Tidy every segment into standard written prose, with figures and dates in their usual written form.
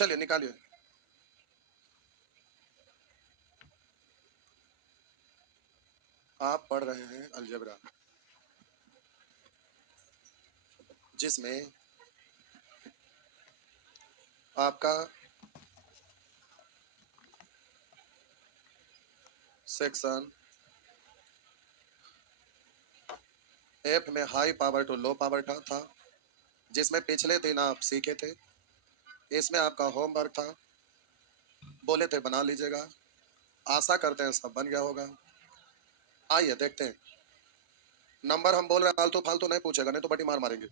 चलिए निकालिए। आप पढ़ रहे हैं अलजेब्रा, जिसमें आपका सेक्शन एफ में high power to low power था, जिसमें पिछले दिन आप सीखे थे। इसमें आपका होमवर्क था, बोले थे बना लीजिएगा। आशा करते हैं सब बन गया होगा। आइए देखते हैं। नंबर हम बोल रहे हैं, फालतू फालतू नहीं पूछेगा, नहीं तो बड़ी मार मारेंगे।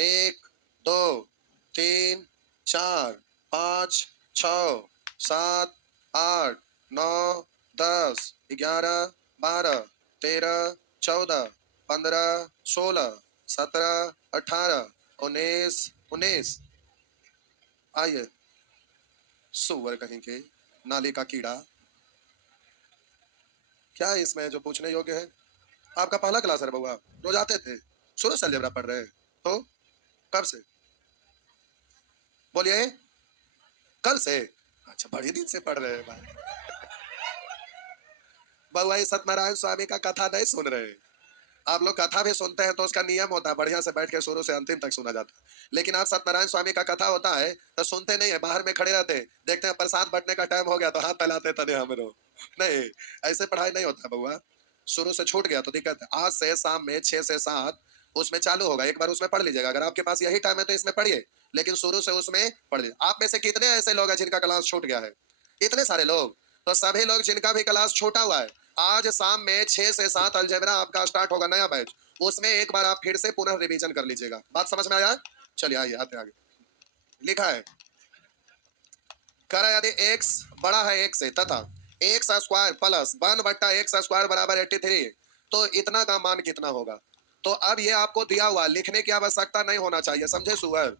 1 2 3 4 5 6 7 8 9 10 11 12 13 14 15 16 17 18 19 19। आइए सुअर कहीं के, नाली का कीड़ा, क्या है इसमें जो पूछने योग्य है? आपका पहला क्लास है बउआ, रोज आते थे, शुरू से अलजेब्रा पढ़ रहे हैं तो? कब से? बोलिए। कल से? अच्छा, बड़े दिन से पढ़ रहे हैं भाई। बउआ ये सत्यनारायण स्वामी का कथा नहीं सुन रहे? आप लोग कथा भी सुनते हैं तो उसका नियम होता है, बढ़िया से बैठ के शुरू से अंतिम तक सुना जाता है। लेकिन आप सत्यनारायण स्वामी का कथा होता है तो सुनते नहीं है, बाहर में खड़े रहते हैं, देखते हैं प्रसाद बंटने का टाइम हो गया तो हाथ फैलाते तने हम लोग। नहीं, ऐसे पढ़ाई नहीं होता बउआ। शुरू से छूट गया तो दिक्कत है। आज से शाम में 6 से 7 उसमें चालू होगा, एक बार उसमें पढ़ लीजिएगा। अगर आपके पास यही टाइम है तो इसमें पढ़िए, लेकिन शुरू से उसमें पढ़ लीजिए। आप में से कितने ऐसे लोग हैं जिनका क्लास छूट गया है? इतने सारे लोग। तो सभी लोग जिनका भी क्लास छूटा हुआ है, आज शाम में 6 से 7 अलजेब्रा आपका स्टार्ट होगा, नया बैच। उसमें एक बार आप फिर से पुनः रिवीजन कर लीजिएगा। बात समझ में आया? चलिए आइए आते आगे। लिखा है, करा यदि x बड़ा है x से तथा x स्क्वायर प्लस 1 बट्टा x स्क्वायर बराबर 83, तो इतना का मान कितना होगा? तो अब ये आपको दिया हुआ, लिखने की आवश्यकता नहीं होना चाहिए, समझे सुअर?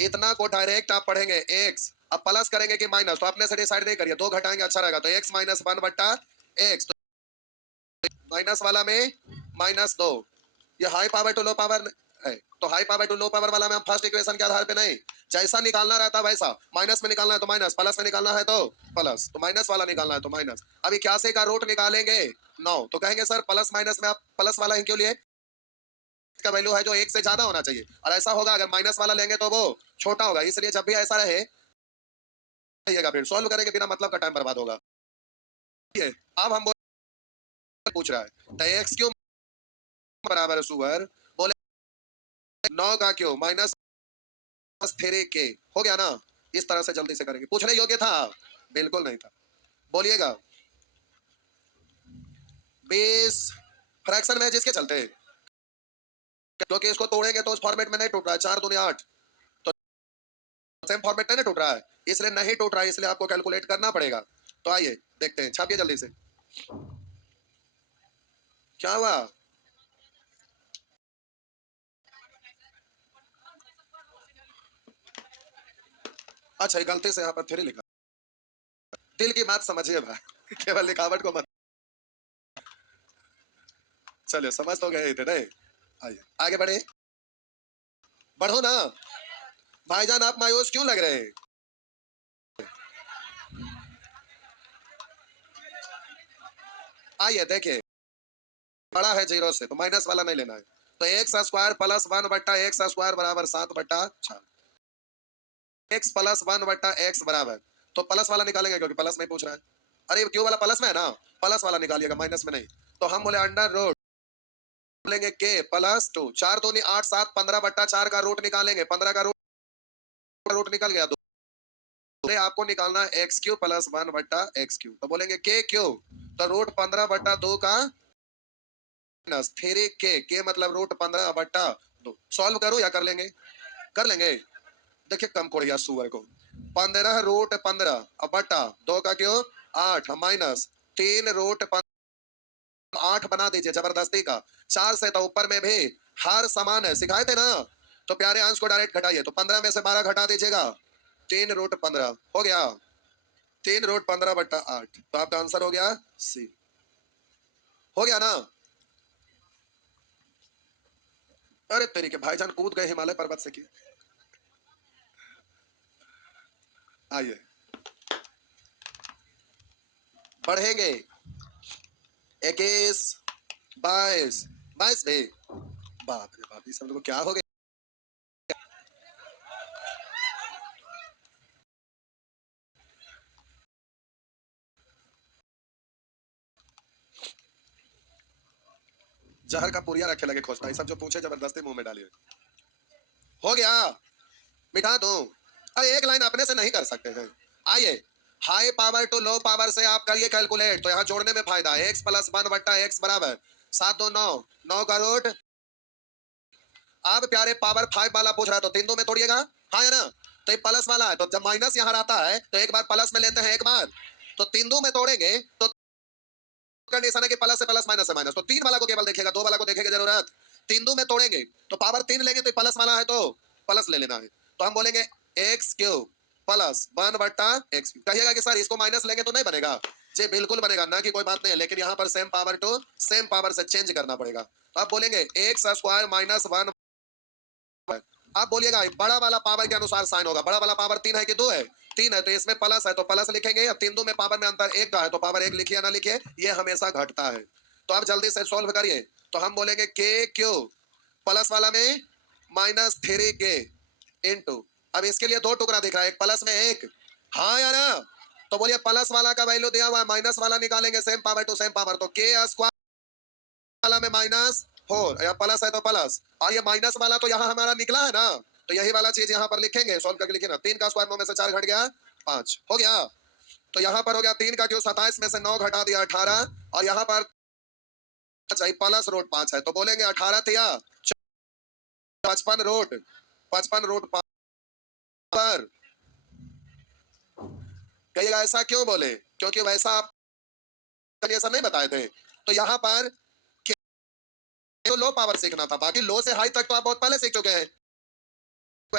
इतना को डायरेक्ट आप पढ़ेंगे x, अब प्लस करेंगे कि माइनस तो अपने से डिसाइड नहीं करिए, दो घटाएंगे अच्छा रहेगा। तो x माइनस 1 बट्टा x, तो माइनस वाला में -2। ये high power to low power है, तो high power to low power वाला में हम फर्स्ट इक्वेशन के आधार पे नहीं, जैसा निकालना रहता वैसा, माइनस में निकालना है तो माइनस, प्लस में निकालना है तो प्लस, तो माइनस वाला निकालना है तो माइनस। अब 81 का रूट निकालेंगे 9, तो कहेंगे सर प्लस माइनस में आप प्लस वाला ही क्यों लिए? इसका वैल्यू है जो 1 से ज्यादा होना चाहिए, और ऐसा होगा अगर माइनस वाला लेंगे तो वो छोटा होगा, इसलिए जब भी ऐसा रहे फिर सॉल्व करेंगे बिना मतलब का टाइम बर्बाद होगा। अब हम पूछ रहा है तो एक्स क्यों बराबर सुअर, बोले 9 का क्यों माइनस 3 के, हो गया ना? इस तरह से जल्दी से करेंगे। पूछने योग्य था? बिल्कुल नहीं था। बोलिएगा। 20 फ्रैक्शन में जिसके चलते, क्योंकि इसको तोड़ेंगे तो उस फॉर्मेट में नहीं टूट रहा है, 4 दूनी 8, तो सेम फॉर्मेट में नहीं टूट रहा है, इसलिए नहीं टूट रहा है, इसलिए आपको कैलकुलेट करना पड़ेगा। तो आइए देखते हैं, छापिए जल्दी से। क्या हुआ? अच्छा, गलती से यहाँ पर 3 लिखा। दिल की बात समझिए भाई, केवल लिखावट को मत। चलिए समझ तो गए थे नहीं? आइए आगे बढ़े, बढ़ो ना। भाईजान आप मायूस क्यों लग रहे हैं? आइए देखिए, बड़ा है 0 से तो माइनस वाला नहीं लेना है, तो एक्स स्क्वायर प्लस 1 बट्टा एक्स स्क्वायर बराबर 7 बट्टा 6, एक्स प्लस 1 बट्टा एक्स बराबर, तो प्लस वाला निकालेंगे क्योंकि प्लस में पूछ रहा है। अरे क्यों वाला प्लस में है ना, प्लस वाला निकालिएगा, माइनस में नहीं। तो हम बोले अंडर रूट, बोलेंगे के प्लस 2, 4 दूनी 8 7 15 बट्टा 4 का रूट निकालेंगे, 15 का रूट निकल गया, तो आपको निकालना है एक्स क्यू प्लस 1 बट्टा एक्स क्यू, तो बोलेंगे के क्यू, तो रूट 15 बट्टा 2 का माइनस 3 के मतलब रूट 15 बट्टा 2। सॉल्व करो या कर लेंगे? कर लेंगे। देखिए कम कोड़िया सुअर को, 15 रूट 15 अब बट्टा 2 का क्यों 8 माइनस 3 रूट 8 बना दीजिए जबरदस्ती का, 4 से तो ऊपर में भी हर समान है, सिखाए थे ना? तो प्यारे अंश को डायरेक्ट घटाइए, तो 15 में से 12 घटा दीजिएगा, 3 रूट 15 हो गया, 3 रूट 15 बट्टा 8, तो आपका आंसर हो गया सी। हो गया ना? अरे तेरी के भाईजान कूद गए हिमालय पर्वत से की। आइए बढ़ेंगे। 21, 22, 22 भी। बाप रे बाप, ये सब लोग को क्या हो गया? जहर का पुरिया रखे लगे खोजता, ये सब जो पूछे जबरदस्ती मुंह में डालिए। हो गया, मिटा दूं? अरे एक लाइन अपने से नहीं कर सकते हैं। आइए, high power to low power से आप करिए कैलकुलेट, तो यहाँ जोड़ने में फायदा है। x प्लस 1 बट्टा x बराबर 7 2 9, 9 का रूट। अब प्यारे पावर 5 वाला पूछ रहा है, तो 3 2 में तोड़िएगा, हाँ है ना? तो ये प्लस वाला है, तो जब माइनस यहाँ आता है तो एक बार प्लस में लेते हैं, एक बार तो 3 2 में तोड़ेंगे तो कंडीशन है कि प्लस से प्लस, माइनस से माइनस, तो 3 वाला को केवल देखेगा, 2 वाला को देखेगा जरूरत। 3 2 में तोड़ेंगे तो पावर 3 लेंगे, तो प्लस वाला है तो प्लस ले लेना है। तो हम बोलेंगे एक्स क्यूब प्लस 1 बट्टा एक्स क्यूब। कहिएगा कि सर इसको माइनस लेंगे तो नहीं बनेगा? जी बिल्कुल बनेगा ना, कि कोई बात नहीं है, लेकिन यहाँ पर same power to same power से चेंज करना पड़ेगा। तो आप बोलेंगे एक्स स्क्वायर माइनस 1। आप बोलिएगा बड़ा वाला पावर के अनुसार साइन होगा। बड़ा वाला पावर 3 है कि 2 है? 3 है, तो इसमें प्लस है तो प्लस लिखेंगे। अब 3 2 में पावर में अंतर 1 का है, तो पावर 1 लिखिए ना लिखिए, ये हमेशा घटता है। तो आप जल्दी से सॉल्व करिए। तो हम बोलेंगे के क्यू प्लस वाला में माइनस 3k इंटू, अब इसके लिए 2 टुकड़ा दिख रहा है, एक प्लस में एक, हाँ या ना? तो बोलिए प्लस वाला का वैल्यू दिया हुआ है, माइनस वाला निकालेंगे, same power to same power, तो के स्क्वायर वाला में माइनस 4, या प्लस है तो प्लस, और ये माइनस वाला तो यहाँ हमारा निकला है ना, तो यही वाला चीज यहाँ पर लिखेंगे, सॉल्व करके लिखे ना। 3 का स्क्वायर 9 में से 4 घट गया 5 हो गया। तो यहाँ पर हो गया 3 का क्यों 27 में से 9 घटा दिया 18, और यहाँ पर प्लस रूट 5 है, तो बोलेंगे 18 थिया 55 रूट 55 रूट पर। कहिएगा ऐसा क्यों बोले? क्योंकि वैसा आप ऐसा नहीं बताए थे। तो यहाँ पर तो लो पावर सीखना था, बाकी लो से हाई तक तो आप बहुत पहले सीख चुके हैं,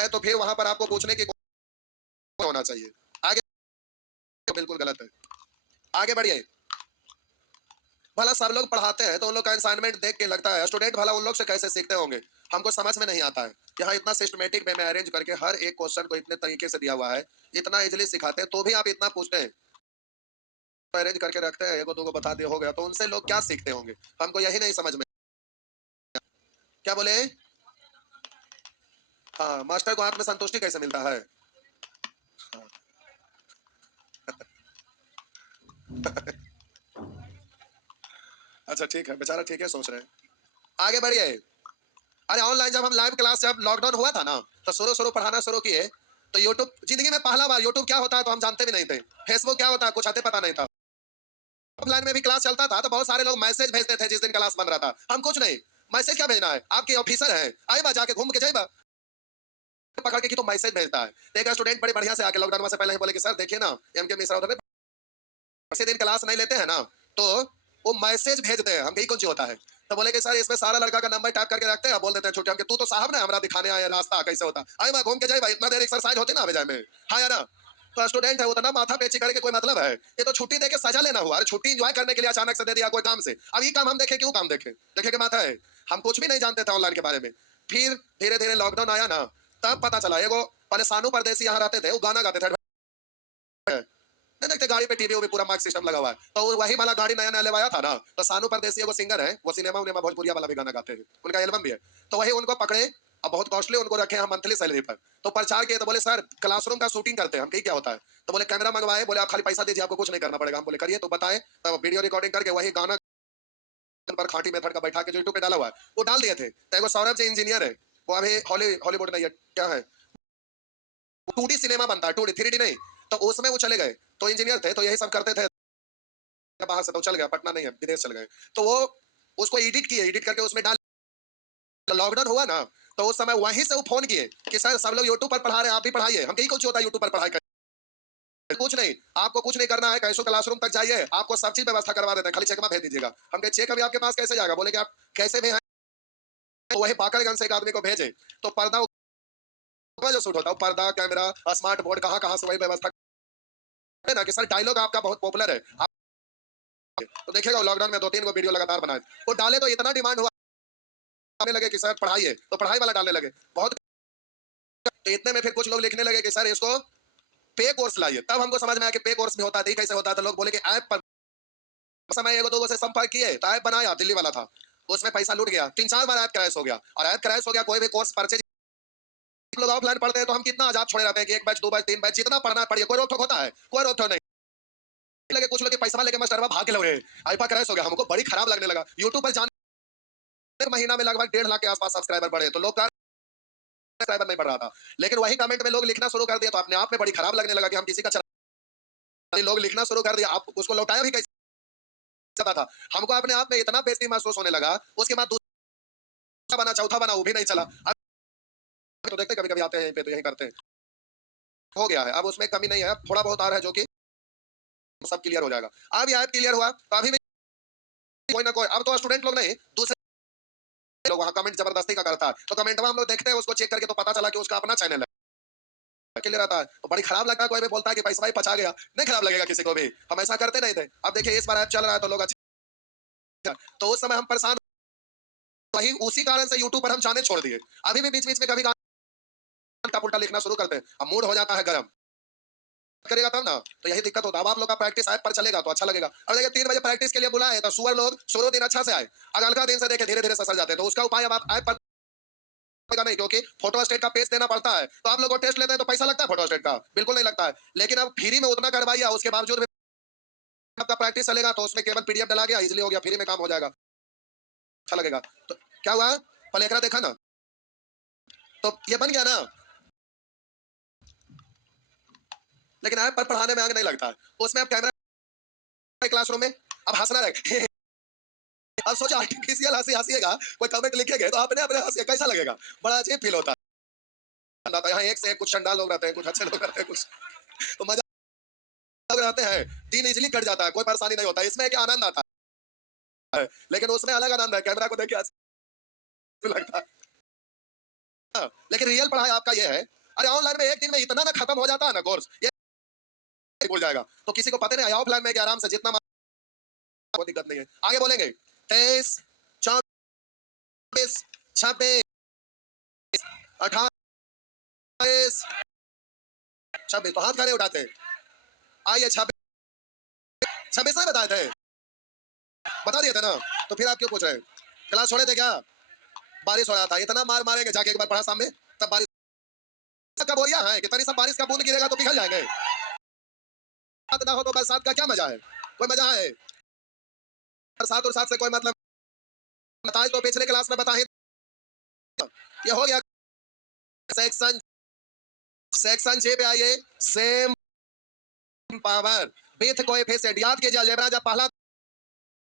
तो फिर वहां पर आपको पूछने की होना चाहिए। आगे तो बिल्कुल गलत है। आगे बढ़िए। भला सब लोग पढ़ाते हैं तो उन लोग का असाइनमेंट देख के लगता है स्टूडेंट भला उन लोग से कैसे सीखते होंगे, हमको समझ में नहीं आता है। यहाँ इतना सिस्टमेटिक वे में अरेंज करके हर एक क्वेश्चन को इतने तरीके से दिया हुआ है, इतना इजीली सिखाते हैं, तो भी आप इतना पूछते हैं, अरेंज करके रखते हैं, एगो दो बता दिया हो गया, तो उनसे लोग क्या सीखते होंगे, हमको यही नहीं समझ में। क्या बोले? हाँ, मास्टर को आत्म संतुष्टि कैसे मिलता है? अच्छा ठीक है, बेचारा ठीक है सोच रहे हैं। आगे बढ़िए। अरे ऑनलाइन जब हम लाइव क्लास, जब लॉकडाउन हुआ था ना, तो शुरू शुरू पढ़ाना शुरू किए, तो यूट्यूब जिंदगी में पहला बार, यूट्यूब क्या होता है तो हम जानते भी नहीं थे, फेसबुक क्या होता है कुछ आते पता नहीं था। ऑफलाइन में भी क्लास चलता था तो बहुत सारे लोग मैसेज भेजते थे जिस दिन क्लास बन रहा था, हम कुछ नहीं, मैसेज क्या भेजना है, आपके ऑफिसर है, आए बा जाके घूम के जाए पकड़ के कि तो मैसेज भेजता है। तो एक स्टूडेंट बड़े बढ़िया से आके लॉकडाउन से पहले ही बोले कि सर देखिए ना, एम के मिश्रा उधर इसी दिन क्लास नहीं लेते हैं ना, तो वो मैसेज भेजते हैं, हम कहीं कौन सी होता है। तो बोले कि सर इसमें सारा लड़का का नंबर टाइप करके रखते हैं, बोल देते हैं छुट्टी, हम तू तो साहब ना हमारा दिखाने आया रास्ता कैसे होता, आए मैं घूम के जाए भाई, इतना देर एक्सरसाइज होती ना आवे जाए में, हाँ या ना? तो स्टूडेंट है उतना माथा पेची करके कोई मतलब है? ये तो छुट्टी देके सजा लेना हुआ, अरे छुट्टी एंजॉय करने के लिए अचानक से दे दिया कोई काम से, अब ये काम हम देखे क्यों काम देखे, देखे के माथा है। हम कुछ भी नहीं जानते थे ऑनलाइन के बारे में, फिर धीरे धीरे लॉकडाउन आया ना, तब पता चला। एगो पहले सानू परदेसी यहाँ रहते थे, वो गाना गाते थे, नहीं देखते गाड़ी पे टीवी भी पूरा माइक सिस्टम लगा हुआ है, तो वही वाला गाड़ी नया नया लेवाया था ना, तो सानू परदेसी वो सिंगर है, वो सिनेमा उनेमा भोजपुरिया वाला भी गाना गाते हैं, उनका एल्बम भी है। तो वही उनको पकड़े, अब बहुत कॉस्टली उनको रखे हम मंथली सैलरी पर, तो प्रचार किए, तो बोले सर क्लासरूम का शूटिंग करते हैं हम, कहीं क्या होता है, तो बोले कैमरा मंगवाए, बोले आप खाली पैसा दीजिए, आपको कुछ नहीं करना पड़ेगा, हम बोले करिए, तो बताए, तब वीडियो रिकॉर्डिंग करके वही गाना पर खाटी मेथड का बैठा के जो यूट्यूब पे डाला हुआ है वो डाल दिए थे। तो सौरभ जी इंजीनियर है, वो अभी हॉलीवुड नहीं है, क्या है, 2D सिनेमा बनता है, 2D 3D नहीं, तो उसमें वो चले गए, तो इंजीनियर थे, तो यही सब करते थे बाहर से, तो चल गया, पटना नहीं है विदेश चल गए, तो वो उसको एडिट किए, एडिट करके उसमें डाल। लॉकडाउन हुआ ना, तो उस समय वहीं से वो फोन किए कि सर सब लोग यूट्यूब पर पढ़ा रहे हैं, आप भी पढ़ाइए, हम कहीं कुछ होता है यूट्यूब पर पढ़ाई कर, कुछ नहीं, आपको कुछ नहीं करना है, कैसो क्लासरूम तक जाइए, आपको सब चीज व्यवस्था करवा देते हैं, खाली चेकमा भेज दीजिएगा। हम कहे चेक अभी आपके पास कैसे जाएगा, बोले कि आप कैसे भी हैं, तो वही बाकरगंज से एक आदमी को भेजे, तो पर्दा जो शूट होता है, पर्दा कैमरा स्मार्ट बोर्ड कहाँ कहाँ से वही व्यवस्था है ना, कि सर डायलॉग आपका बहुत पॉपुलर है, तो देखिएगा लॉकडाउन में 2 3 वीडियो लगातार बनाए, वो डाले तो इतना डिमांड हुआ, आने लगे कि सर पढ़ाइए, तो पढ़ाई वाला डालने लगे बहुत, तो इतने में फिर कुछ लोग लिखने लगे कि सर इसको पे कोर्स लाइए, तब हमको समझ में आया कि पे कोर्स भी होता है। कैसे होता है? तो लोग बोले कि ऐप पर समय एगो दो से संपर्क किए तो ऐप बनाया, दिल्ली वाला था, उसमें पैसा लूट गया, 3-4 बार ऐप क्रैश हो गया। और ऐप क्रैश हो गया, कोई भी कोर्स परचेज लोग ऑफलाइन पढ़ते हैं तो हम कितना आजाद छोड़े रहते हैं कि एक बैच, 2 बैच, 3 बैच, जितना पढ़ना है पढ़िए, कोई रोक टोक होता है? कोई रोक टोक नहीं लगे। कुछ लोग के पैसा लेके मास्टरवा भाग के लग रहे, आईपा क्रैश हो गया, हमको बड़ी खराब लगने लगा। यूट्यूब पर जाने महीना में लगभग 1.5 लाख के आसपास सब्सक्राइबर बढ़े, तो लोग सब्सक्राइबर नहीं बढ़ रहा था, लेकिन वही कमेंट में लोग लिखना शुरू कर दिया, तो अपने आप में बड़ी खराब लगने लगा कि हम किसी का लोग लिखना शुरू कर दिया। आप उसको लौटाया भी कैसे था? हमको अपने आप में इतना बेइज्जती महसूस होने लगा। उसके बाद दूसरा बना, चौथा बना, वो भी नहीं चला। अब तो देखते कभी कभी आते हैं यहीं पे तो यही करते हैं, हो गया है। अब उसमें कमी नहीं है, अब थोड़ा बहुत आ रहा है जो कि सब क्लियर हो जाएगा। अब ये ऐप क्लियर हुआ तो अभी भी कोई ना कोई, अब तो स्टूडेंट लोग नहीं, दूसरे लोग वहां कमेंट जबरदस्ती का करता है, तो कमेंटवा हम लोग देखते हैं, उसको चेक करके तो पता चला कि उसका अपना चैनल है, क्लियर रहता है। तो बड़ी खराब लगता है, कोई भी बोलता है कि पैसा भाई पचा गया, नहीं खराब लगेगा किसी को भी, हम ऐसा करते नहीं थे। अब देखिए इस बार ऐप चल रहा है तो लोग अच्छा, तो उस समय हम परेशान, वही उसी कारण से यूट्यूब पर हम जाने छोड़ दिए। अभी भी बीच बीच में कभी उल्टा पुल्टा लिखना शुरू करते हैं, अब मूड हो जाता है गर्म, करेगा तब ना, तो यही दिक्कत होता है। अब आप लोग का प्रैक्टिस ऐप पर चलेगा तो अच्छा लगेगा। अब देखिए 3 बजे प्रैक्टिस के लिए बुलाए तो सुअर लोग शुरू दिन अच्छा से आए, अगलका दिन से देखे धीरे धीरे ससर जाते हैं, तो उसका उपाय अब आप ऐप पर नहीं, क्योंकि फोटो स्टेट का पेज देना पड़ता है, तो आप लोग को टेस्ट लेते हैं तो पैसा लगता है फोटो स्टेट का? बिल्कुल नहीं लगता है। लेकिन अब फ्री में उतना करवाइए, उसके बावजूद भी आपका प्रैक्टिस चलेगा, तो उसमें केवल पीडीएफ डला गया, इजीली हो गया, फ्री में काम हो जाएगा, अच्छा लगेगा। तो क्या हुआ, पलेकरा देखा ना, तो ये बन गया ना। लेकिन ऐप पर पढ़ाने में आगे नहीं लगता है, उसमें अब कैमरा क्लासरूम में, अब हंसना रहे अब सोचा आर्टिफिशियल हंसी हंसीएगा, कोई कमेंट लिखेंगे तो अपने अपने हंस के कैसा लगेगा, बड़ा अजीब फील होता है। तो यहाँ एक से एक कुछ चंडाल लोग रहते हैं, कुछ अच्छे लोग रहते हैं, कुछ तो मजा रहते हैं, दिन इजीली कट जाता है, कोई परेशानी नहीं होता, इसमें क्या आनंद आता है। लेकिन उसमें अलग आनंद है, कैमरा को देख के लगता है। लेकिन रियल पढ़ाई आपका ये है, अरे ऑनलाइन में एक दिन में इतना ना खत्म हो जाता है ना कोर्स, ये भूल जाएगा, तो किसी को पता नहीं, ऑफलाइन में आराम से जितना कोई दिक्कत नहीं है। आगे बोलेंगे 23, 24, 26, 28, 26, तो हाथ खड़े उठाते हैं। आइए 26 नहीं बताए थे, बता दिए थे ना, तो फिर आप क्यों पूछ रहे हैं? क्लास छोड़े थे क्या? बारिश हो रहा था, इतना मार मारेंगे जाके एक बार पढ़ा सामने, तब बारिश का बोरिया है कि तनी सा बारिश का बूंद गिरेगा तो पिघल जाएंगे। ना हो तो बरसात का क्या मजा है? कोई मजा है? बरसात और साथ से कोई मतलब बताए तो पिछले क्लास में बताए। ये हो गया सेक्शन, सेक्शन 6 पे आइए, सेम पावर विथ कोएफिशिएंट। याद कीजिए अलजेब्रा जब पहला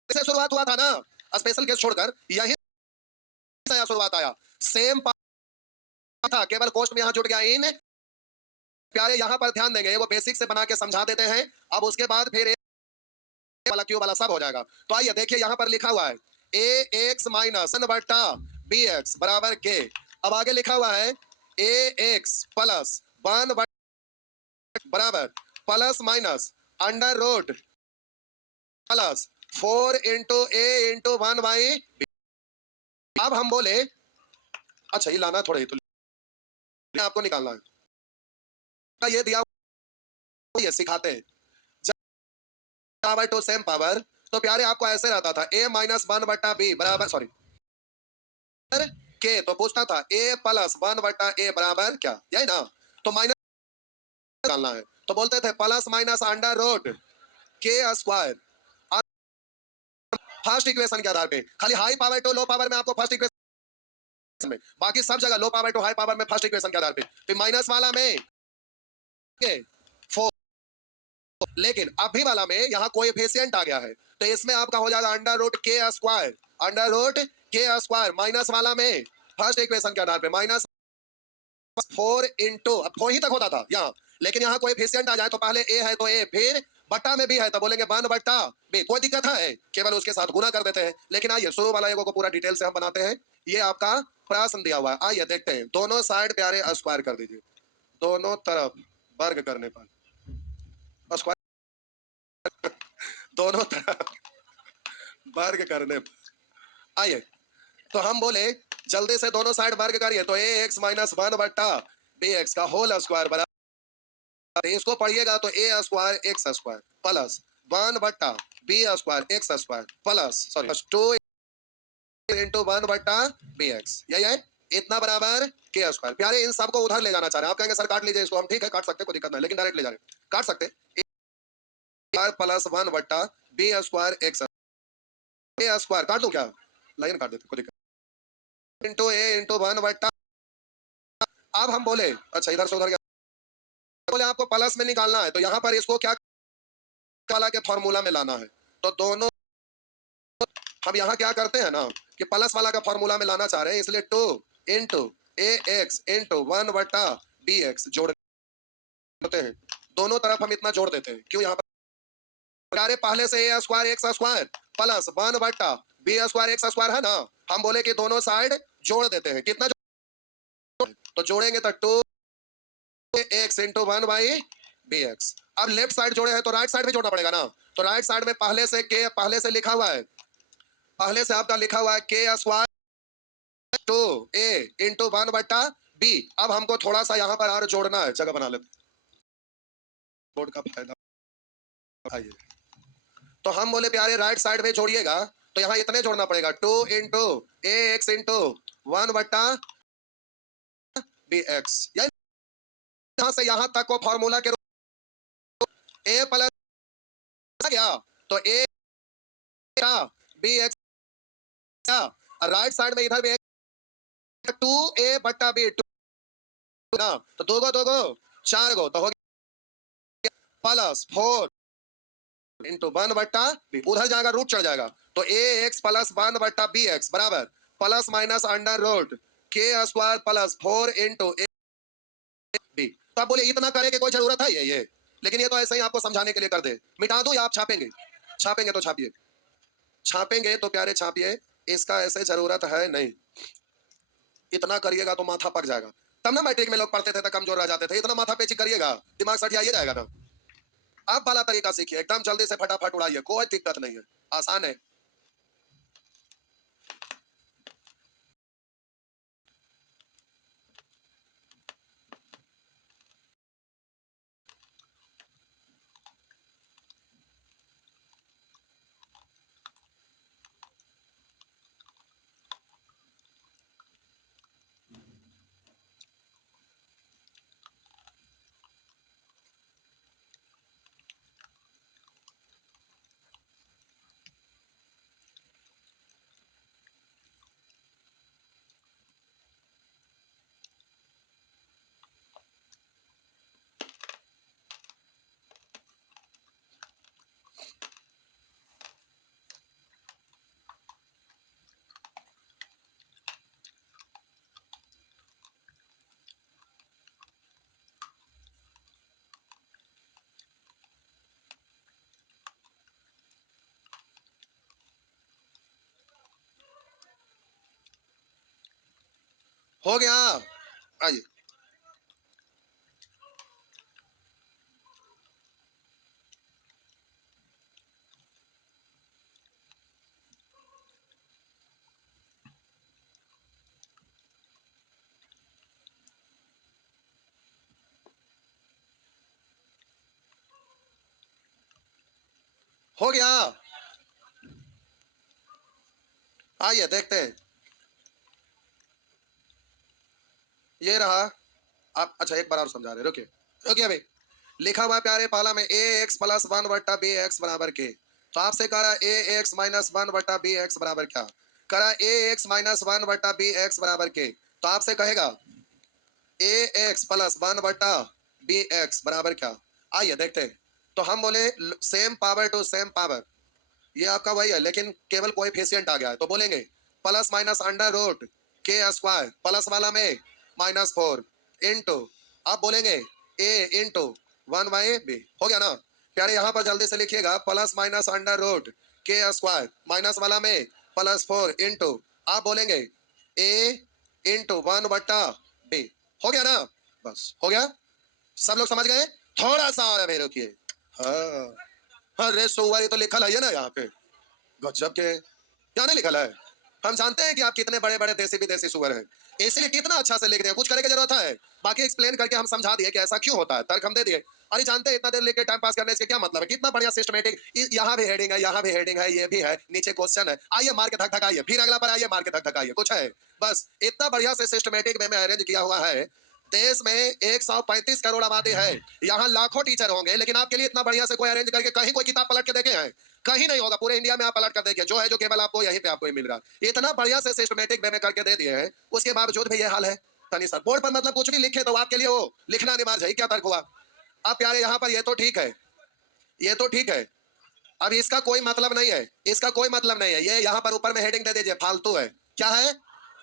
से शुरुआत हुआ था ना, स्पेशल केस छोड़कर यही से शुरुआत आया, सेम था, केवल कोष्ट में यहां जुट गया इन। प्यारे यहां पर ध्यान देंगे, वो बेसिक से बना के समझा देते हैं, अब उसके बाद फिर वाला क्यू वाला सब हो जाएगा। तो आइए देखिए यहां पर लिखा हुआ है ए एक्स माइनस बटा बी एक्स बराबर के। अब आगे लिखा हुआ है ए एक्स प्लस 1 बराबर plus minus under root plus 4 into a into 1 by B. अब हम बोले अच्छा ये लाना थोड़ा ही तो आपको निकालना है, ये दिया ये सिखाते हैं पावर टू सेम पावर। तो प्यारे आपको ऐसे रहता था a माइनस 1 बटा बी बराबर सॉरी के, तो पूछता था a प्लस 1 बटा ए बराबर क्या, यही ना, तो माइनस निकालना है, तो बोलते थे प्लस माइनस अंडर रूट के स्क्वायर। फर्स्ट इक्वेशन के आधार पे खाली high power to low power में आपको फर्स्ट इक्वेशन में, बाकी सब जगह low power to high power में फर्स्ट इक्वेशन के आधार पे, तो माइनस वाला में के 4, लेकिन अभी वाला में यहाँ कोएफिशिएंट आ गया है, तो इसमें आपका हो जाएगा अंडर रूट के स्क्वायर, अंडर रूट के स्क्वायर माइनस वाला में फर्स्ट इक्वेशन के आधार पे माइनस 4 इंटू, अब 4 ही तक होता था यहाँ, लेकिन यहाँ कोएफिशिएंट आ जाए तो पहले ए है तो ए, फिर बट्टा में भी है तो बोलेंगे 1 बट्टा बी, कोई दिक्कत है, केवल उसके साथ गुना कर देते हैं। लेकिन आइए शुरू वाला एगो को पूरा डिटेल से हम बनाते हैं, ये आपका प्रश्न दिया हुआ है, आइए देखते हैं। दोनों साइड प्यारे स्क्वायर कर दीजिए, दोनों तरफ वर्ग करने पर स्क्वायर, दोनों तरफ वर्ग करने पर। आइए तो हम बोले जल्दी से दोनों साइड वर्ग करिए, तो ए एक्स माइनस 1 बट्टा बी एक्स का होल स्क्वायर बराबर इसको पढ़िएगा तो A square X square plus 1/b² X square plus sorry 2 into 1/bx, यही है, इतना बराबर के स्क्वायर। प्यारे इन सबको उधर ले जाना चाह रहे हैं। आप कहेंगे सर काट लीजिए इसको, हम ठीक है काट सकते हैं, कोई दिक्कत नहीं, लेकिन डायरेक्ट ले जा रहे हैं, काट सकते प्लस 1/b² एक्स स्क्वायर काट दूं क्या? लाइन काट देते, कोई दिक्कत इंटू ए इंटू 1/। अब हम बोले अच्छा इधर से उधर गया, बोले आपको प्लस में निकालना है तो यहाँ पर इसको क्या निकाला के फॉर्मूला में लाना है, तो दोनों हम यहाँ क्या करते हैं ना कि प्लस वाला का फॉर्मूला में लाना चाह रहे हैं, इसलिए 2 इंटू ए एक्स इंटू 1/bx जोड़ देते हैं, दोनों तरफ हम इतना जोड़ देते हैं। क्यों? यहाँ पर अरे पहले से A square X square plus 1/b² X square है ना, हम बोले कि दोनों साइड जोड़ देते हैं। कितना तो जोड़ेंगे तो 2x इंटू 1/bx। अब लेफ्ट साइड जोड़े हैं तो राइट साइड भी जोड़ना पड़ेगा ना, तो राइट साइड में पहले से के पहले से लिखा हुआ है, पहले से आपका लिखा हुआ है के स्क्वायर 2a इंटू 1/b। अब हमको थोड़ा सा यहाँ पर और जोड़ना है, जगह बना लेते बोर्ड का फायदा उठाइए। तो हम बोले प्यारे राइट साइड में जोड़िएगा तो यहाँ इतने जोड़ना पड़ेगा 2 इंटू ए एक्स इंटू 1/bx, यहाँ से यहाँ तक को फॉर्मूला के ए प्लस गया तो A B X, right side में इधर भी 2a/b ना, तो 2 4 तो हो गया प्लस 4 इंटू 1/b, उधर जाएगा रूट चढ़ जाएगा तो ax प्लस 1/bx बराबर प्लस माइनस अंडर रूट के स्क्वायर प्लस 4 इंटू b। तो आप बोले इतना करे की कोई जरूरत है ये, लेकिन ये तो ऐसे ही आपको समझाने के लिए कर दे। मिटा दो या आप छापेंगे? छापेंगे तो छापिए, छापेंगे तो प्यारे छापिए, इसका ऐसे जरूरत है नहीं। इतना करिएगा तो माथा पक जाएगा, तब ना मैट्रिक में लोग पढ़ते थे तो कमजोर रह जाते थे। इतना माथा पेची करिएगा दिमाग सट जाइए ना। आप वाला तरीका सीखिए, एकदम जल्दी से फटाफट उड़ाइए, कोई दिक्कत नहीं है, आसान है। हो गया, आइए हो गया, आइए देखते हैं। ये रहा, आप अच्छा एक बार और समझा रहे, रुकिए रुकिए भाई। लिखा हुआ प्यारे पहला में ए एक्स प्लस 1/bx बराबर के, तो आपसे कह रहा है ए एक्स माइनस 1/bx बराबर क्या, कह रहा है ए एक्स माइनस 1/bx बराबर के, तो आपसे कहेगा ए एक्स प्लस 1/bx बराबर क्या। आइए देखते हैं। तो हम बोले same power to same power, ये आपका वही है लेकिन केवल कोएफिशिएंट आ गया है, तो बोलेंगे प्लस माइनस अंडर रूट के स्क्वायर प्लस वाला में -4 इंटू, आप बोलेंगे ए इंटू 1/b। हो गया ना प्यारे, यहाँ पर जल्दी से लिखिएगा प्लस माइनस अंडर रूट के स्क्वायर माइनस वाला में +4 इंटू, आप बोलेंगे ए इंटू 1/b। हो गया ना, बस हो गया, सब लोग समझ गए? थोड़ा सा और है, रुकिए। हाँ अरे सोवा, ये तो लिखल है ना यहाँ पे, गजब के, क्या नहीं लिखल है? हम जानते हैं कि आप कितने बड़े बड़े देसी विदेशी सुअर हैं, इसलिए कितना अच्छा से लिख दिया, कुछ करने की जरूरत है? बाकी एक्सप्लेन करके हम समझा दिए कि ऐसा क्यों होता है, तर्क हम दे दिए। अरे जानते हैं इतना देर लेके टाइम पास करने से क्या मतलब है? कितना बढ़िया सिस्टमेटिक, यहाँ भी हेडिंग है, यहाँ भी हेडिंग है, ये भी है, नीचे क्वेश्चन है, आइए मार के धक धकाइए, फिर अगला पर आइए मार के धक धकाइए, कुछ है? बस इतना बढ़िया से सिस्टमेटिक वे में अरेंज किया हुआ है। देश में 135 करोड़ आबादी है, यहाँ लाखों टीचर होंगे, लेकिन आपके लिए इतना बढ़िया से कोई अरेंज करके कहीं कोई किताब पलट के देखे हैं? कहीं नहीं होगा, पूरे इंडिया में आप पलट कर देखिए, जो है जो केवल आपको यहीं पे आपको ही मिल रहा है। इतना बढ़िया से सिस्टमेटिक वे में करके दे दिए हैं, उसके बावजूद भी ये हाल है। तनी सर बोर्ड पर मतलब कुछ भी लिखे तो आपके लिए वो लिखना अनिवार्य है, क्या तर्क हुआ? अब प्यारे यहाँ पर ये तो ठीक है, ये तो ठीक है, अब इसका कोई मतलब नहीं है, इसका कोई मतलब नहीं है। ये यहाँ पर ऊपर में हेडिंग दे दीजिए, फालतू है। क्या है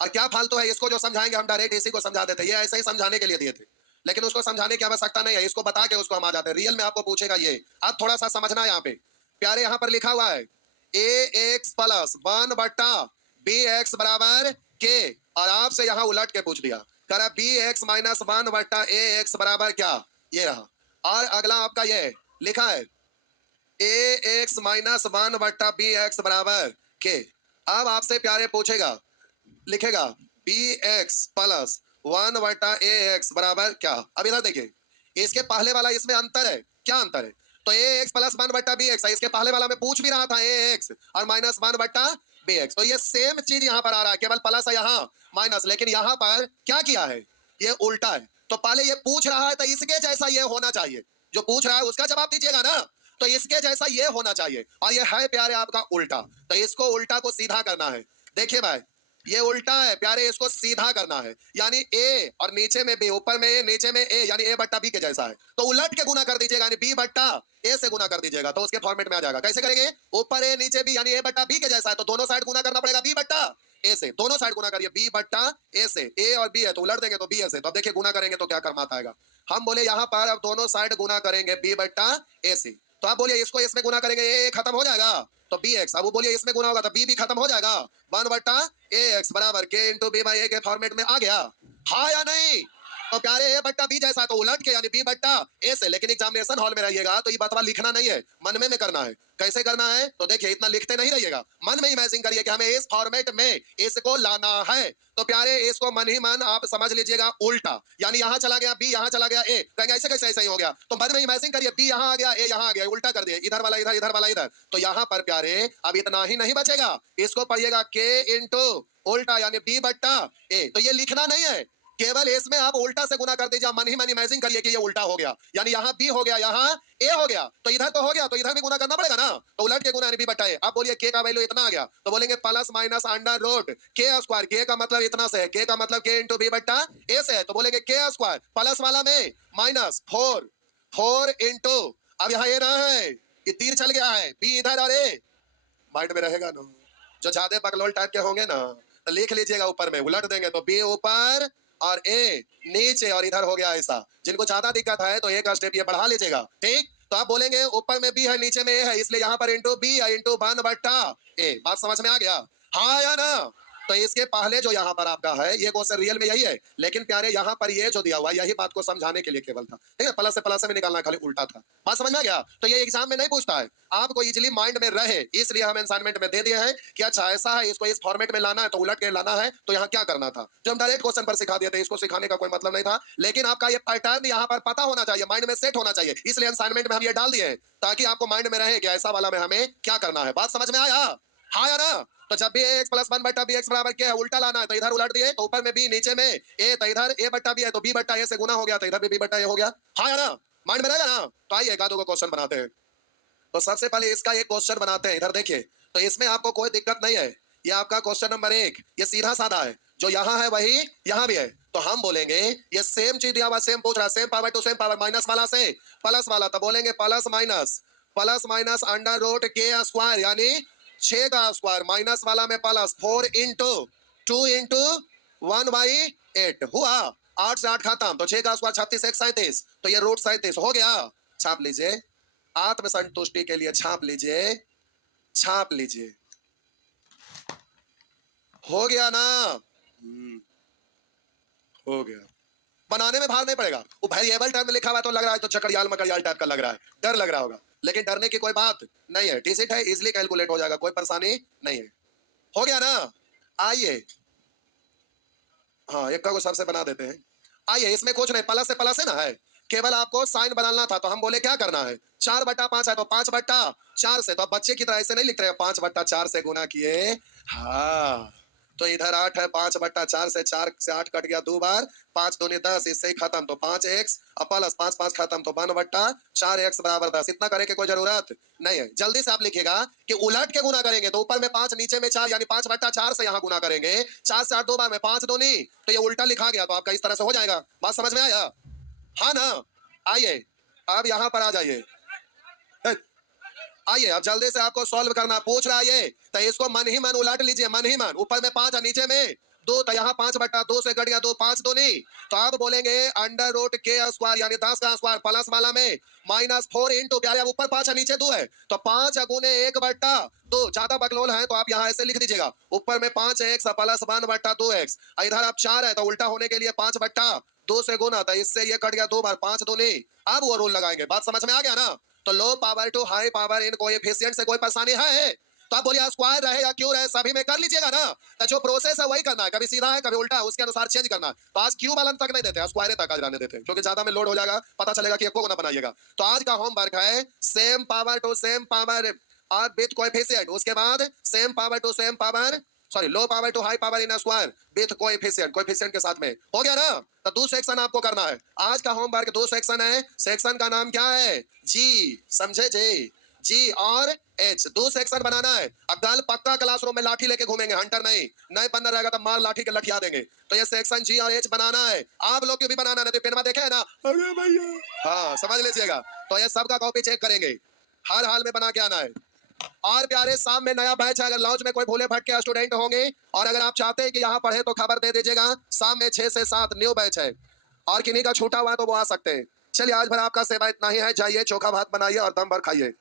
और क्या फालतू है, इसको जो समझाएंगे हम डायरेक्ट इसी को समझा देते, ये ऐसे ही समझाने के लिए दिए थे, लेकिन उसको समझाने की आवश्यकता नहीं है, इसको बता के उसको हम आ जाते हैं। रियल में आपको पूछेगा ये, आप थोड़ा सा समझना। यहाँ पे प्यारे यहाँ पर लिखा हुआ है ए एक्स प्लस 1 बी एक्स बराबर के, और आपसे यहाँ उलट के पूछ दिया, करा बी एक्स माइनस 1 ए एक्स बराबर क्या, ये रहा। और अगला आपका ये लिखा है ए एक्स माइनस 1/बी एक्स बराबर के। अब आपसे प्यारे पूछेगा, लिखेगा बी एक्स प्लस 1/ए एक्स बराबर क्या। अब इधर देखिए, इसके पहले वाला इसमें अंतर है, क्या अंतर है? तो ए एक्स प्लस 1/बी एक्स है, इसके पहले वाला में पूछ भी रहा था ए एक्स और माइनस 1/बी एक्स, तो ये सेम चीज यहाँ पर आ रहा है, केवल प्लस है यहाँ माइनस, लेकिन यहाँ पर क्या किया है, ये उल्टा है। तो पहले ये पूछ रहा है तो इसके जैसा ये होना चाहिए, जो पूछ रहा है उसका जवाब दीजिएगा ना, तो इसके जैसा ये होना चाहिए, और ये है प्यारे आपका उल्टा, तो इसको उल्टा को सीधा करना है। देखिए भाई, ये उल्टा है प्यारे, इसको सीधा करना है, यानी ए और नीचे में बी, ऊपर में ए नीचे में ए, यानी ए बट्टा बी के जैसा है, तो उलट के गुना कर दीजिएगा, यानी बी बट्टा ए से गुना कर दीजिएगा, तो उसके फॉर्मेट में आ जाएगा। कैसे करेंगे? ऊपर ए नीचे बी, यानी ए बट्टा बी के जैसा है, तो दोनों साइड गुना करना पड़ेगा बी बट्टा ए से, दोनों साइड गुना करिए बी बट्टा ए से, ए और बी है तो उलट देंगे तो बी ए से, तो अब देखिए गुना करेंगे तो क्या कर्माता आएगा। हम बोले यहाँ पर अब दोनों साइड गुना करेंगे बी बट्टा ए से, तो आप बोलिए इसको इसमें गुना करेंगे ए खत्म हो जाएगा तो बी एक्स, अब वो बोलिए इसमें गुना होगा तो बी भी खत्म हो जाएगा, 1/ए एक्स बराबर के इंटू बी बाई ए के फॉर्मेट में आ गया, हाँ या नहीं? तो प्यारे ए बट्टा बी जैसा तो उलट के यानी बी बट्टा ए से, लेकिन एग्जामिनेशन हॉल में रहिएगा तो ये बात लिखना नहीं है, मन में करना है। कैसे करना है? तो देखिए इतना लिखते नहीं रहिएगा, मन में इमेजिन करिए कि हमें इस फॉर्मेट में इसको लाना है, तो प्यारे इसको मन ही मन आप समझ लीजिएगा उल्टा, यानी यहाँ चला गया बी, यहाँ चला गया ए, कहेंगे ऐसे कैसे ऐसे ही हो गया, तो मन में इमेजिन करिए बी यहाँ आ गया ए यहाँ आ गया, उल्टा कर दिए, इधर वाला इधर, इधर वाला इधर, तो यहाँ पर प्यारे अब इतना ही नहीं बचेगा, इसको पढ़िएगा के इंटू उल्टा यानी बी बट्टा ए, तो ये लिखना नहीं है, केवल इसमें आप उल्टा से गुना कर दीजिए, मन ही मन इमेजिन करिए कि ये उल्टा हो गया, यानी यहाँ बी हो गया यहाँ ए हो गया, तो इधर तो हो गया तो इधर भी गुना करना पड़ेगा ना, तो उलट के गुना यानी बी बट्टा ए। आप बोलिए के का वैल्यू इतना आ गया तो बोलेंगे प्लस माइनस अंडर रूट के स्क्वायर, के का मतलब इतना से है, के का मतलब के इंटू बी बट्टा ए से है, तो बोलेंगे के स्क्वायर प्लस वाला में माइनस 4 इंटू, अब यहाँ ए रहा है, ये तीर चल गया है, बी इधर और ए माइंड में रहेगा ना, जो ज्यादा बकलोल टाइप के होंगे ना तो लिख लीजिएगा, ऊपर में उलट देंगे तो बी ऊपर और ए नीचे, और इधर हो गया ऐसा। जिनको ज्यादा दिक्कत है तो एक स्टेप ये बढ़ा लीजिएगा, ठीक? तो आप बोलेंगे ऊपर में बी है नीचे में ए है, इसलिए यहाँ पर इंटू बी है इंटू 1/ए, बात समझ में आ गया, हाँ या ना? तो इसके पहले जो यहाँ पर आपका है ये क्वेश्चन रियल में यही है, लेकिन प्यारे यहाँ पर ये जो दिया हुआ है यही बात को समझाने के लिए केवल था, ठीक है? प्लस से में निकालना खाली उल्टा था, बात समझ में आ गया? तो ये एग्जाम में नहीं पूछता है, आपको इजिली माइंड में रहे इसलिए हम असाइनमेंट में दे दिए हैं कि अच्छा ऐसा है, इसको इस फॉर्मेट में लाना है तो उलट के लाना है, तो यहाँ क्या करना था, जो हम डायरेक्ट क्वेश्चन पर सिखा दिए थे, इसको सिखाने का कोई मतलब नहीं था, लेकिन आपका ये पैटर्न यहाँ पर पता होना चाहिए, माइंड में सेट होना चाहिए, इसलिए असाइनमेंट में हम ये डाल दिए हैं ताकि आपको माइंड में रहे कि ऐसा वाला में हमें क्या करना है। बात समझ में आया, हाँ या ना? तो जब भी एक्स प्लस 1/बी एक्स बराबर क्या है, उल्टा लाना है, तो इधर उलट दिए तो ऊपर में बी नीचे में ए, तो इधर ए बट्टा बी है तो बी बट्टा ए से गुना हो गया, तो इधर भी बी बट्टा ए हो गया, हाँ या ना? माइंड में रहेगा ना? तो आइए एक आधो को क्वेश्चन बनाते हैं। तो सबसे पहले इसका एक क्वेश्चन बनाते हैं, इधर देखिए, तो इसमें आपको कोई दिक्कत नहीं है, ये आपका क्वेश्चन नंबर 1 ये सीधा साधा है, जो यहाँ है वही यहाँ भी है, तो हम बोलेंगे ये सेम चीज दिया हुआ, सेम पूछ रहा है, same power to same power, minus वाला से प्लस वाला, तो बोलेंगे प्लस माइनस अंडर रूट के स्क्वायर, यानी 6 का स्क्वायर, माइनस वाला में प्लस 4 इंटू 2 इंटू 1/8 हुआ, 8 से 8 खत्म, तो 6 का स्क्वायर 36 1 37, तो ये रूट 37 हो गया, छाप लीजिए, आत्मसंतुष्टि के लिए छाप लीजिए, छाप लीजिए, हो गया ना? हो गया, बनाने में भार नहीं पड़ेगा, वो वेरिएबल टर्म में लिखा हुआ तो लग रहा है तो चकड़ियाल मकड़ियाल टाइप का लग रहा है, डर लग रहा होगा, लेकिन डरने की कोई बात नहीं है, टीसीट है, इजिली कैलकुलेट हो जाएगा, कोई परेशानी नहीं है। हो गया ना? आइए हाँ, इक्का को सबसे बना देते हैं। आइए, इसमें कुछ नहीं, प्लस से प्लस है ना है, केवल आपको साइन बदलना था, तो हम बोले क्या करना है, 4/5 है तो 5/4 से, तो अब बच्चे की तरह ऐसे नहीं लिख रहे हैं 5/4 से गुना किए। हाँ, तो इधर 8 है, 5/4 से 4 से 8 कट गया 2 बार, 5 दूनी 10, इससे ही खत्म, तो 5x और प्लस 5 5 खत्म, तो 1/4x बराबर 10। इतना करे की कोई जरूरत नहीं है। जल्दी से आप लिखिएगा कि उलट के गुना करेंगे तो ऊपर में 5 नीचे में 4, यानी 5/4 से यहाँ गुना करेंगे, 4 से 8 2 बार में 5 दूनी, तो ये उल्टा लिखा गया, तो आपका इस तरह से हो जाएगा। बात समझ में आया? हाँ ना? आइए अब यहाँ पर आ जाइए, आइए अब जल्दी से आपको सॉल्व करना पूछ रहा है ये, तो इसको मन ही मन उलट लीजिए, मन ही मन, ऊपर में 5 और नीचे में 2, तो यहाँ 5/2 से कट गया 2, 5 दूनी, तो आप बोलेंगे √k² यानी 10 का स्क्वायर, प्लस वाला में -4 इंटू प्यारे, अब ऊपर 5 और नीचे 2 है, तो 5 गुने 1/2, ज्यादा बकलोल है तो आप यहाँ ऐसे लिख दीजिएगा, ऊपर में 5x प्लस 1/2x, इधर आप 4 है तो उल्टा होने के लिए 5/2 से गुना, तो इससे ये कट गया 2 बार, 5 दूनी। अब वो रूल लगाएंगे, बात समझ में आ गया ना? तो low power to high power in coefficient से कोई परेशानी है तो आप बोलिए स्क्वायर रहे या क्यू रहे, सभी में कर लीजिएगा ना। तो जो प्रोसेस है वही करना है, कभी सीधा है कभी उल्टा है, उसके अनुसार चेंज करना है। तो आज क्यू वाला तक नहीं देते, स्क्वायर तक आज रहने देते हैं, क्योंकि ज्यादा में लोड हो जाएगा, पता चलेगा कि एको गुना बनाइएगा। तो आज का होमवर्क है same power to same power और विथ कोएफिशिएंट, उसके बाद same power to same power, sorry low power to high power in square with coefficient के साथ में, हो गया ना? तो 2 सेक्शन आपको करना है। आज का होमवर्क 2 सेक्शन है, सेक्शन का नाम क्या है, जी, समझे जी और एच, 2 सेक्शन बनाना है। कल पक्का क्लासरूम में लाठी लेके घूमेंगे, हंटर नहीं, नहीं बनना रहेगा तो मार लाठी के लठिया देंगे। तो ये सेक्शन जी और एच बनाना है, आप लोग को भी बनाना है, तो पेनमा देखे है ना, अरे भैया, हाँ समझ लीजिएगा। तो ये सबका कॉपी चेक करेंगे, हर हाल में बना के आना है। और प्यारे शाम में नया बैच है, अगर लॉन्च में कोई भूले भटके स्टूडेंट होंगे और अगर आप चाहते हैं कि यहाँ पढ़े तो खबर दे दीजिएगा, शाम में 6 से 7 न्यू बैच है, और किन्हीं का छूटा हुआ है तो वो आ सकते हैं। चलिए आज भर आपका सेवा इतना ही है, जाइए चोखा भात बनाइए और दम भर खाइए।